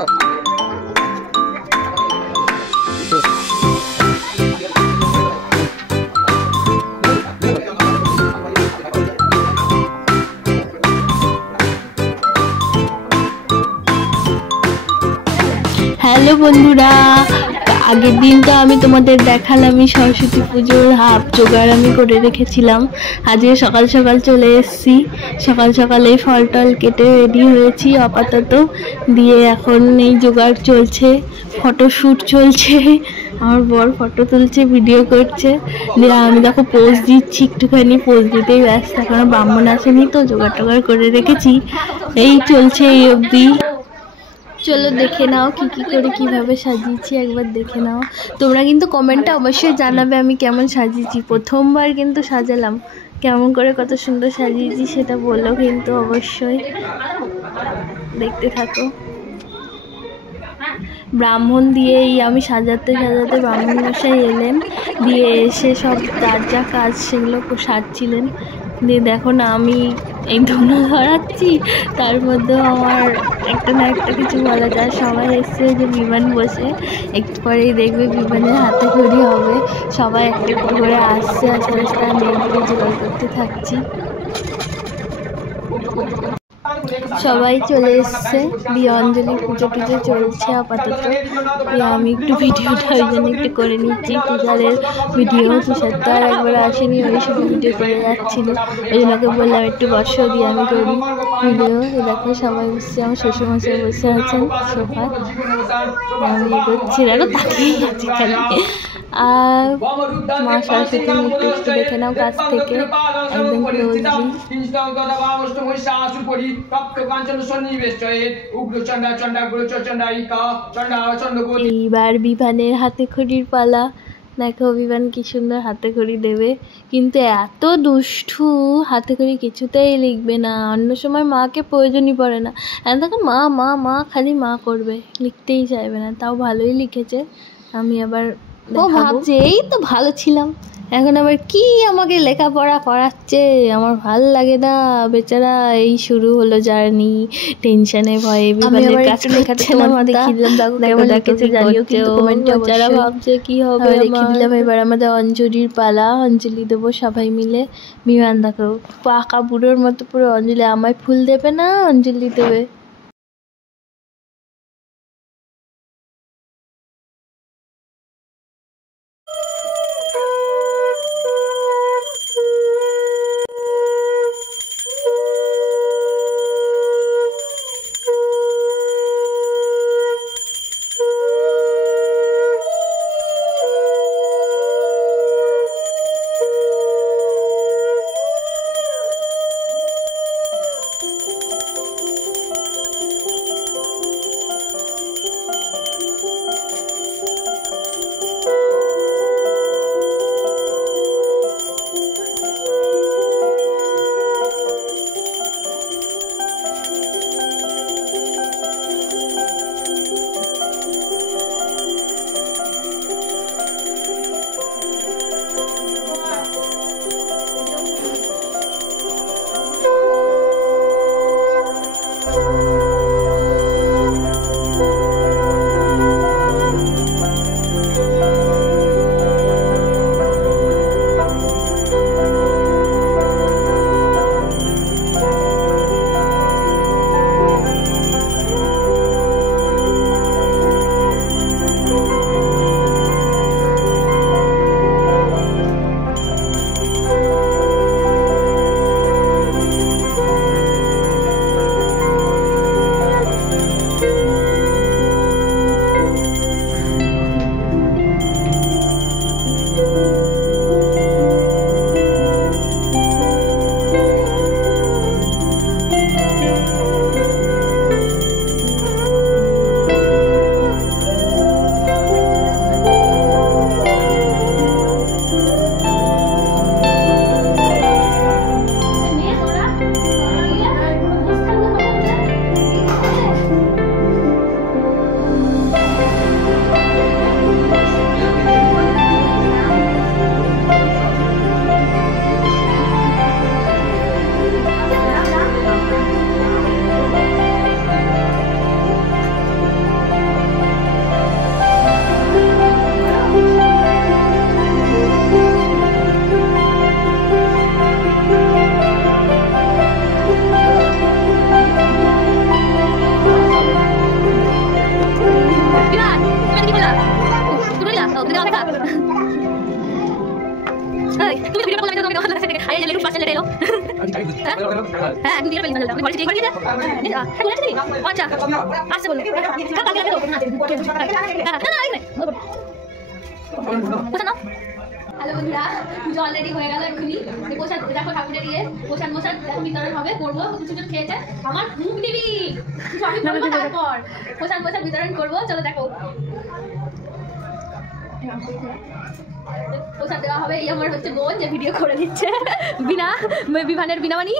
Hello বন্ধুরা, আগের দিন তো আমি তোমাদের দেখালামই সরস্বতী পুজোর হাফ জোগাড় আমি করে রেখেছিলাম। আজকে সকাল সকাল চলে এসেছি, সকাল সকালে ফল টল কেটে রেডি হয়েছি আপাতত। দিয়ে এখন এই জোগাড় চলছে, ফটোশ্যুট চলছে, আমার বর ফটো তুলছে, ভিডিও করছে। দিয়ে আমি দেখো পোজ দিচ্ছি, একটুখানি পোজ দিতেই ব্যস্ত। এখন ব্রাহ্মণ আসেনি তো জোগাড় টোগাড় করে রেখেছি, এই চলছে এই অবধি। চলো দেখে নাও কি কি করে কিভাবে সাজিয়েছি, একবার দেখে নাও। তোমরা কিন্তু কমেন্টে অবশ্যই জানাবে আমি কেমন সাজিয়েছি। প্রথমবার কিন্তু সাজালাম, কেমন করে কত সুন্দর সাজিয়েছি সেটা বলো কিন্তু অবশ্যই। দেখতে থাকো। ব্রাহ্মণ দিয়েই আমি সাজাতে সাজাতে ব্রাহ্মণ মশাই এলেন, দিয়ে এসে সব যার যা কাজ সেগুলো সারছিলেন। দিয়ে দেখো না আমি এই ধুনো ধরাচ্ছি, তার মধ্যেও আমার একটা না একটা কিছু বলা যায়। সবাই এসছে যে বিমান বসে, একটু পরেই দেখবে বিমানের হাতে খড়ি হবে। সবাই একটা করে আসছে, আস্তে আস্তে আমি এগুলো জোগাড় করতে থাকছি। সবাই চলে এসছে, দিয়ে অঞ্জলি পুজো টুজো চলছে আপাতত। দিয়ে আমি একটু ভিডিওটা ওই জন্য একটু করে নিচ্ছি। তুষারের ভিডিও, তুষার তো আর একবার আসেনি, ওই শুধু ভিডিও করে যাচ্ছিল। ওই জন্য ওকে বললাম একটু বসো, দিয়ে আমি করি ভিডিও। দেখো সবাই বসছে, আমার শ্বশুরমশাই বসে আছেন সোফায়, আমি এগোচ্ছি, দেখো তাকিয়েই আছি খালি। আর মা সরস্বতী মূর্তি একটু দেখে নাও কাছ থেকে, একদম ক্লোজলি। এইবার বিভানের হাতে খড়ির পালা। দেখো বিভান কি সুন্দর হাতে খড়ি দেবে, কিন্তু এত দুষ্টু, হাতে খড়ি কিছুতেই লিখবে না। অন্য সময় মাকে প্রয়োজনই পড়ে না, দেখো মা মা মা খালি মা করবে, লিখতেই চাইবে না। তাও ভালোই লিখেছে, আমি আবার ও ভাবছে এই তো ভালো ছিলাম, এখন আবার কি আমাকে লেখাপড়া করাচ্ছে, আমার ভাল লাগে না। বেচারা এই শুরু হলো জার্নি, টেনশনে ভয়ে বিভানের কাজ লেখাচ্ছে না। দেখিয়ে দিলাম দেখো কেমন লিখেছে, জানিও কিন্তু কমেন্টে যারা ভাবছে কি হবে। দেখিয়ে দিলাম এবার আমাদের অঞ্জলির পালা, অঞ্জলি দেবো সবাই মিলে। বিমান দেখো পাকা বুড়োর মতো পুরো অঞ্জলি, আমায় ফুল দেবে না অঞ্জলি দেবে। তুমি ভিডিও বললে তুমি ভালো লাগছে আরে লেটু পাশে লেটে এলো হ্যাঁ তুমি ভিডিও পেলে তুমি বলছি ঠিক করে দিলে আচ্ছা আসছে বলো কালকে লাগবে না হ্যালো বন্ধুরা পুজো অলরেডি হয়ে গেল এক্ষুনি প্রসাদ দেখো ঠাকুরের দিয়ে প্রসাদ মশাদ দেখো বিতরণ হবে করবো কিছু কিছু খেয়েছে আমার মুখ দিবি তারপর প্রসাদ মশাদ বিতরণ করবো চলো দেখো প্রসাদ দেওয়া হবে এই আমার হচ্ছে বোন যে ভিডিও করে দিচ্ছে বিনা বিভানের বিনামানি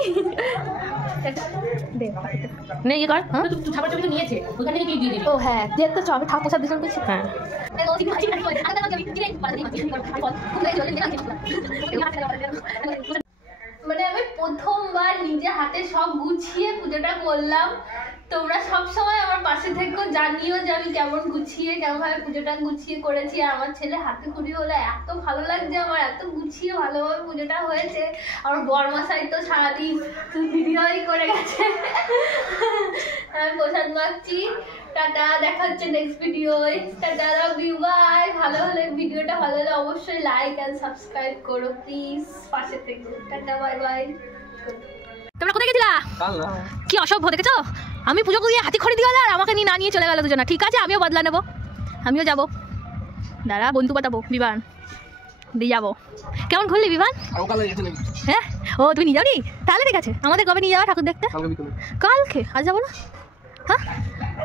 ইয়ে কর নিয়েছে ওখানে দিয়ে দিল ও হ্যাঁ যেহেতু আমি ঠাকুর প্রসাদ বিতরণ করছি হ্যাঁ মানে আমি প্রথমবার নিজে হাতে সব গুছিয়ে পুজোটা করলাম তোমরা সব সময় আমার পাশে থেকেও জানিও যে আমি কেমন গুছিয়ে কেমনভাবে পুজোটা গুছিয়ে করেছি আর আমার ছেলে হাতে খুঁড়ি হলে এত ভালো লাগছে আমার এত গুছিয়ে ভালোভাবে পুজোটা হয়েছে আমার বরমশাই তো সারাদিন ভিডিওই করে গেছে আমি প্রসাদ মাখছি টাটা দেখা হচ্ছে নেক্সট ভিডিওয় টাটা লাভ ইউ বাই ভালো হলে ভিডিওটা ভালো হলে অবশ্যই লাইক এন্ড সাবস্ক্রাইব করো প্লিজ পাশে থেকো টাটা বাই বাই তোমরা কোথায় গেছিলা কি অসভ্য দেখেছো আমি পুজো করিয়ে হাতে খড়ি দিয়ে আর আমাকে নিয়ে না নিয়ে চলে গেল দুজনা ঠিক আছে আমিও বদলা নেবো আমিও যাবো দাঁড়া বন্ধু পাঠাবো বিমান দিয়ে যাবো কেমন ঘুরলি বিমান হ্যাঁ ও তুমি নিয়ে যাবি তাহলে ঠিক আছে আমাদের কবে নিয়ে যাওয়া ঠাকুর দেখতে কালকে আজ যাবো না হ্যাঁ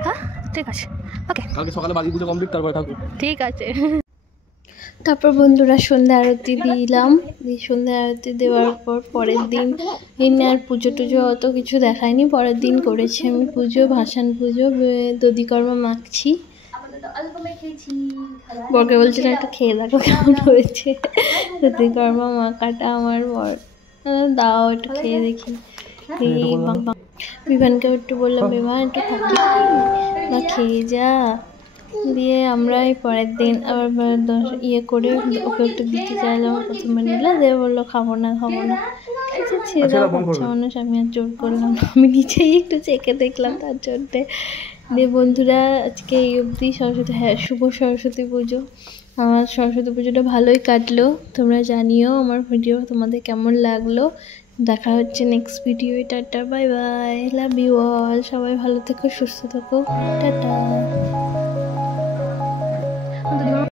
হ্যাঁ ঠিক আছে ওকে কালকে সকালে বাজি পুজো কমপ্লিট তারপর ঠাকুর ঠিক আছে তারপর বন্ধুরা সন্ধ্যা আরতি দিলাম সন্ধ্যা আরতি দেওয়ার পর পরের দিন আর পুজো টুজো অত কিছু দেখায়নি পরের দিন করেছি আমি পুজো ভাসান পুজো দধিকর্মা মাখছি বরকে বলছিলাম একটু খেয়ে দেখো কেমন হয়েছে দধিকর্মা মাখাটা আমার বর দাও একটু খেয়ে দেখি বিভানকে একটু বললাম বিভান একটু থাকি না খেয়ে যা দিয়ে আমরা এই পরের দিন আবার ইয়ে করে ওকে একটু দিতে চাইলাম প্রথমে নিলে দিয়ে বললো খাবো না ছেড়ে দেওয়া বাচ্চা মানুষ আমি আর জোর করলাম আমি নিচেই একটু চেখে দেখলাম তার জন্যে দিয়ে বন্ধুরা আজকে এই অবধি সরস্বতী হ্যাঁ শুভ সরস্বতী পুজো আমার সরস্বতী পুজোটা ভালোই কাটলো তোমরা জানিও আমার ভিডিও তোমাদের কেমন লাগলো দেখা হচ্ছে next video tata bye bye love you all সবাই ভালো থেকো সুস্থ থেকো টাটা